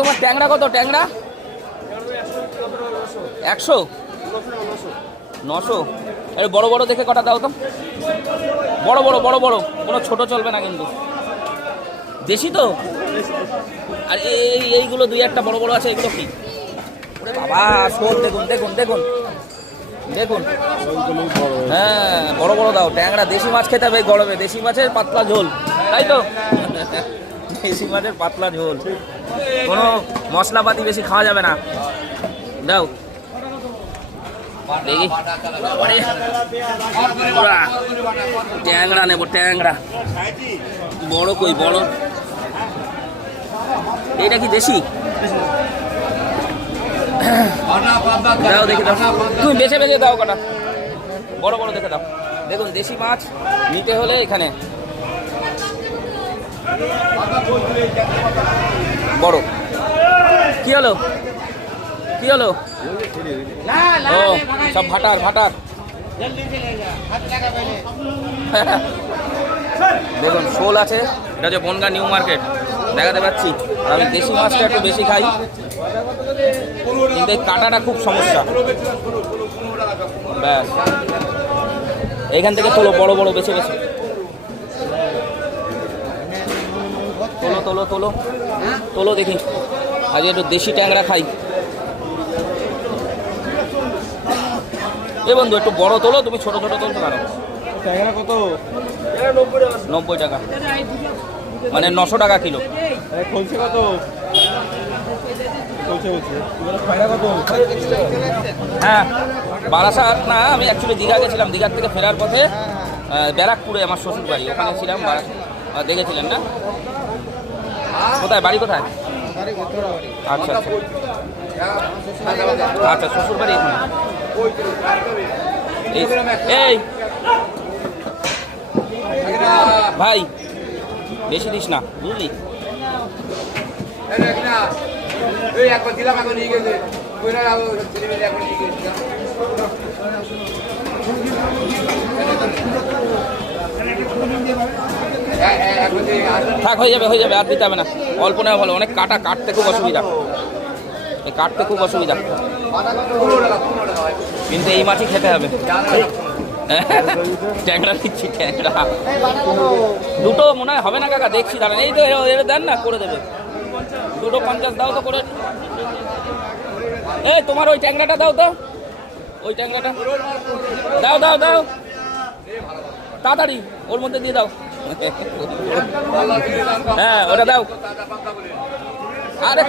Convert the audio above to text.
তোমার ট্যাংরা কত? ট্যাংরা 100 900। আরে বড় বড় দেখে কটা দাও তো, বড় বড় বড় বড়, কোনো ছোট চলবে না কিন্তু। দেশি তো? আর এইগুলো দুই একটা বড় বড় আছে, এগুলো কি? বাবা শোল, দেখুন দেখুন দেখুন দেখুন, হ্যাঁ বড় বড় দাও ট্যাংরা। দেশি মাছ খেতে হবে গরমে, দেশি মাছের পাতলা ঝোল, তাই তো? দেশি মাছের পাতলা ঝোল, কোনো মশলাপাতি বেশি খাওয়া যাবে না। দাও দেখি, ট্যাংরা নেবো, ট্যাংরা বড় কই, বড়। এইটা কি দেশি? দাও দেখি, দাও তুমি বেছে বেছে দাও কটা, বড় বড় দেখে দাও। দেখুন দেশি মাছ নিতে হলে এখানে বড়। কি হলো, কি হলো? ও সব ভাটার ভাটার। দেখুন শোল আছে, এটা হচ্ছে বনগাঁ নিউ মার্কেট, দেখাতে পাচ্ছি। আমি দেশি মাছটা একটু বেশি খাই, কিন্তু এই কাটাটা খুব সমস্যা। ব্যাস এইখান থেকে তোলো, বড় বড় বেছে বেছে তোলো তোলো তোলো তোলো দেখি। আগে একটু দেশি ট্যাংরা খাই। এ বন্ধু একটু বড় তোলো, তুমি ছোট ছোট তোলতে পারো। ট্যাংরা কত? 90 টাকা, মানে 900 টাকা কিলো। খলছে কত? হ্যাঁ বারাসাত না, আমি অ্যাকচুয়ালি দীঘা গেছিলাম, দীঘার থেকে ফেরার পথে ব্যারাকপুরে আমার শ্বশুর বাড়ি, ওখানে ছিলাম। দেখেছিলেন না? কোথায় বাড়ি, কোথায়? আচ্ছা আচ্ছা আচ্ছা, শ্বশুর বাড়ি এখানে। এই ভাই বেশি দিস না, বুঝলি? থাক, হয়ে যাবে হয়ে যাবে, আর দিতে হবে না। অল্প নেওয়া ভালো, অনেক কাটা, কাটতে খুব অসুবিধা, কাটতে খুব অসুবিধা। কিন্তু এই মাছই খেতে হবে। ট্যাংরা দিচ্ছি, ট্যাংরা দুটো মনে হয় হবে না কাকা, দেখছি দাঁড়ান। এই তো এটা দেন না, করে দেবে। 250 দাও তো করে। এই তোমার ওই ট্যাংরাটা দাও তো, ওই ট্যাংরাটা দাও দাও দাও তাড়াতাড়ি, ওর মধ্যে দিয়ে দাও। হ্যাঁ ওটা দাও। আরে